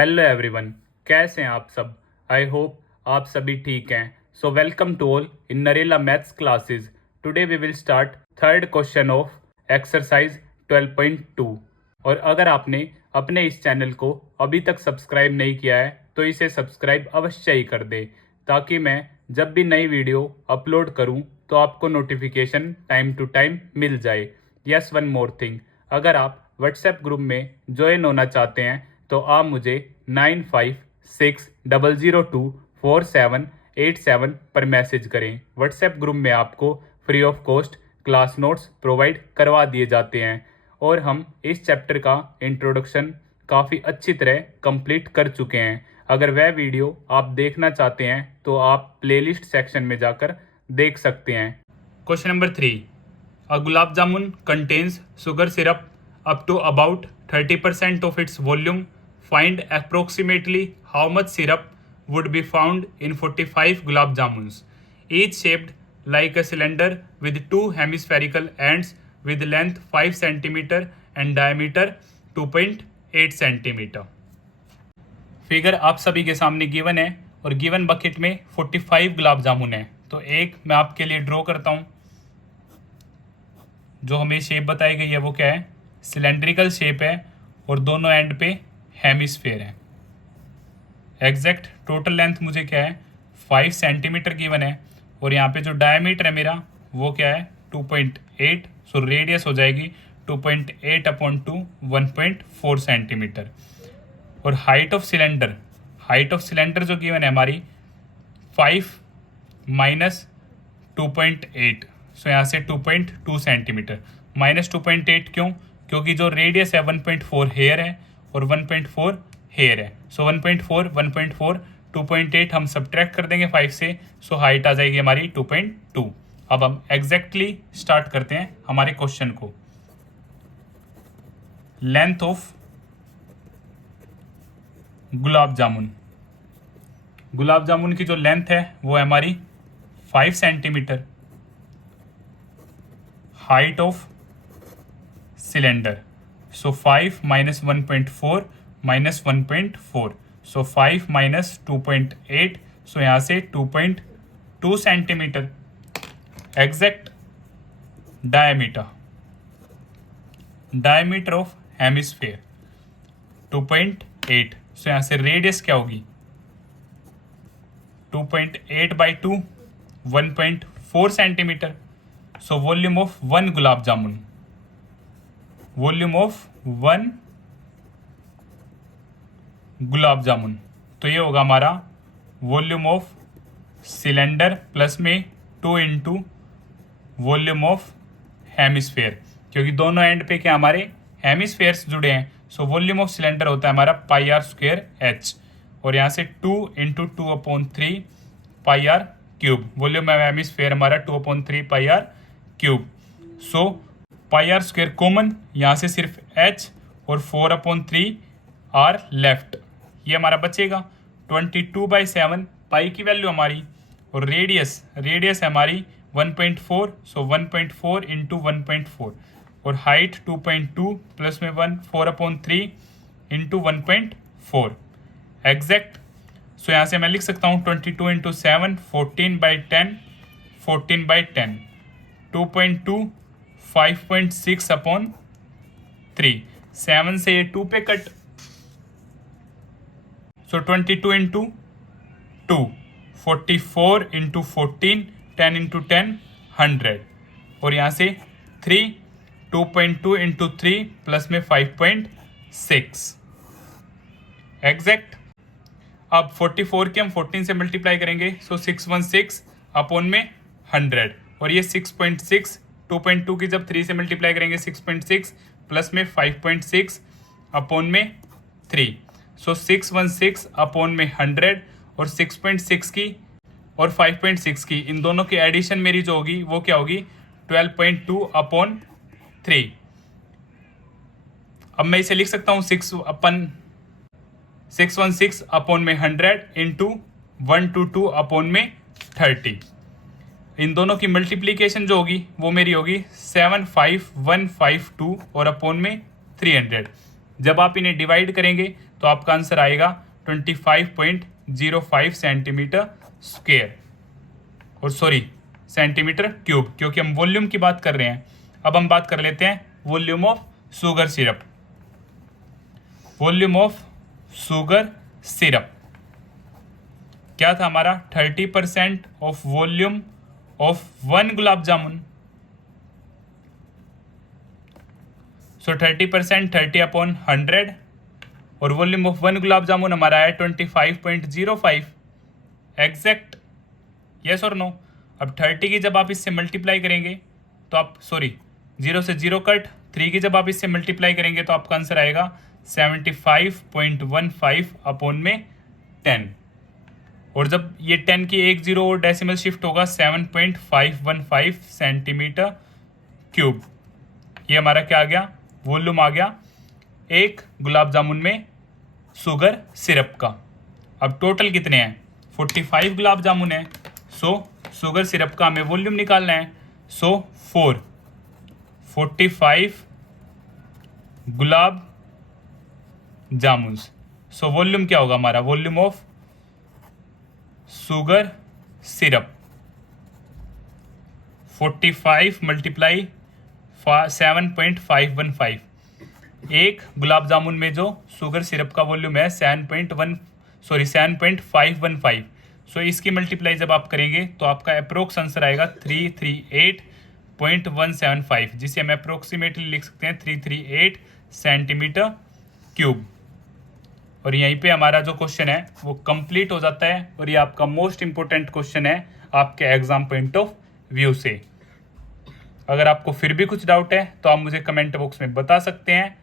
Hello everyone, कैसे हैं आप सब। आई होप आप सभी ठीक हैं। So welcome to all in Narela maths classes. Today we will start third question of exercise 12.2। और अगर आपने अपने इस चैनल को अभी तक सब्सक्राइब नहीं किया है तो इसे सब्सक्राइब अवश्य ही कर दे, ताकि मैं जब भी नई वीडियो अपलोड करूं तो आपको नोटिफिकेशन टाइम टू टाइम मिल जाए। यस, वन मोर थिंग, अगर आप व्हाट्सएप ग्रुप में ज्वाइन होना चाहते हैं तो आप मुझे 9560024787 पर मैसेज करें। व्हाट्सएप ग्रुप में आपको free of cost class notes provide करवा दिए जाते हैं और हम इस चैप्टर का इंट्रोडक्शन काफ़ी अच्छी तरह कंप्लीट कर चुके हैं। अगर वह वीडियो आप देखना चाहते हैं तो आप प्लेलिस्ट सेक्शन में जाकर देख सकते हैं। Question number 3, A gulab jamun contains sugar syrup up to about 30% of its volume. Find approximately how much syrup would be found in 45 gulab jamuns, each shaped like a cylinder with two hemispherical ends with length 5 cm and diameter 2.8 cm. Figure आप सभी के सामने given है और given bucket में 45 गुलाब जामुन है। तो एक मैं आपके लिए ड्रॉ करता हूँ। जो हमें शेप बताई गई है वो क्या है, सिलेंड्रिकल शेप है और दोनों एंड पे हेमिस्फेयर है। एग्जैक्ट टोटल लेंथ मुझे क्या है 5 सेंटीमीटर गिवन है और यहाँ पे जो डायमीटर है मेरा वो क्या है 2.8। सो रेडियस हो जाएगी 2.8 अपॉन 2 1.4 सेंटीमीटर। और हाइट ऑफ सिलेंडर जो गिवन है हमारी 5 माइनस 2.8। सो यहाँ से 2.2 सेंटीमीटर। माइनस 2.8 क्यों? क्योंकि जो रेडियस है 1.4 हेयर है और 1.4 हेयर है। सो 1.4 2.8 हम सब्ट्रैक्ट कर देंगे 5 से। सो हाइट आ जाएगी हमारी 2.2। अब हम एग्जैक्टली स्टार्ट करते हैं हमारे क्वेश्चन को। लेंथ ऑफ गुलाब जामुन की जो लेंथ है वो है हमारी 5 centimetre. Height of cylinder, so 5 minus 1.4 minus 1.4, so 5 minus 2.8, so यहाँ से 2.2 centimetre. Exact diameter of hemisphere 2.8। So यहाँ से रेडियस क्या होगी 2.8 by 2 1.4 centimetre. So volume of one gulab jamun तो ये होगा हमारा वॉल्यूम ऑफ सिलेंडर प्लस में 2 इंटू वॉल्यूम ऑफ हेमिस्फेयर, क्योंकि दोनों एंड पे क्या हमारे हेमिस्फेयर्स जुड़े हैं। सो वॉल्यूम ऑफ सिलेंडर होता है हमारा पाई आर स्क्वेयर एच और यहाँ से 2 into 2/3 pi r cube. Volume of hemisphere हमारा 2/3 pi r cube. So pi r square common, यहाँ से सिर्फ h और 4/3 आर लेफ्ट, ये हमारा बचेगा 22/7 पाई की वैल्यू हमारी। और रेडियस है हमारी 1.4, सो 1.4 इंटू 1.4 और हाइट 2.2 प्लस में 1 4/3 इंटू 1.4 एग्जैक्ट। सो यहाँ से मैं लिख सकता हूँ 22 इंटू 7 14/10 14/10 2.2 5.6/3। 7 से ये 2 पे कट, सो 22 इंटू 2 44 इंटू 14 10 इंटू 10 100 और यहाँ से 3 2.2 इंटू 3 प्लस में 5.6 एग्जैक्ट। अब 44 के हम 14 से मल्टीप्लाई करेंगे, सो 616 अपॉन में 100 और ये 6.6 2.2 की जब 3 से मल्टीप्लाई करेंगे 6.6 प्लस में 5.6 अपॉन में 3, सो 616 अपॉन में 100 और 6.6 की और 5.6 की इन दोनों की एडिशन मेरी जो होगी वो क्या होगी 12.2/3। अब मैं इसे लिख सकता हूँ 616 अपॉन में 100 इंटू 122 अपॉन में 30। इन दोनों की मल्टीप्लीकेशन जो होगी वो मेरी होगी 75152 और अपॉन में 300। जब आप इन्हें डिवाइड करेंगे तो आपका आंसर आएगा 25.05 सेंटीमीटर स्क्वायर, और सॉरी सेंटीमीटर क्यूब, क्योंकि हम वॉल्यूम की बात कर रहे हैं। अब हम बात कर लेते हैं volume of sugar syrup. Volume of sugar syrup क्या था हमारा? 30% of volume of 1 gulab jamun. सो 30% 30/100, और वॉल्यूम ऑफ 1 गुलाब जामुन हमारा है 25.05 एग्जैक्ट। यस और नो? अब 30 की जब आप इससे मल्टीप्लाई करेंगे तो आप, सॉरी 0 से 0 कट, 3 की जब आप इससे मल्टीप्लाई करेंगे तो आपका आंसर आएगा 75.15/10, और जब ये 10 की एक जीरो और डेसिमल शिफ्ट होगा 7.515 सेंटीमीटर क्यूब। ये हमारा क्या आ गया? वॉल्यूम आ गया एक गुलाब जामुन में शुगर सिरप का। अब टोटल कितने हैं? 45 गुलाब जामुन है। सो शुगर सिरप का हमें वॉल्यूम निकालना है। सो 45 गुलाब जामुन। सो वॉल्यूम क्या होगा हमारा? Volume of sugar syrup 45 multiply 7.515। एक गुलाब जामुन में जो शुगर सिरप का वॉल्यूम है 7.515। सो इसकी मल्टीप्लाई जब आप करेंगे तो आपका अप्रोक्स आंसर आएगा 338.175, जिसे हम अप्रोक्सीमेटली लिख सकते हैं 338 सेंटीमीटर क्यूब। और यहीं पे हमारा जो क्वेश्चन है वो कंप्लीट हो जाता है, और ये आपका मोस्ट इंपॉर्टेंट क्वेश्चन है आपके एग्जाम पॉइंट ऑफ व्यू से। अगर आपको फिर भी कुछ डाउट है तो आप मुझे कमेंट बॉक्स में बता सकते हैं।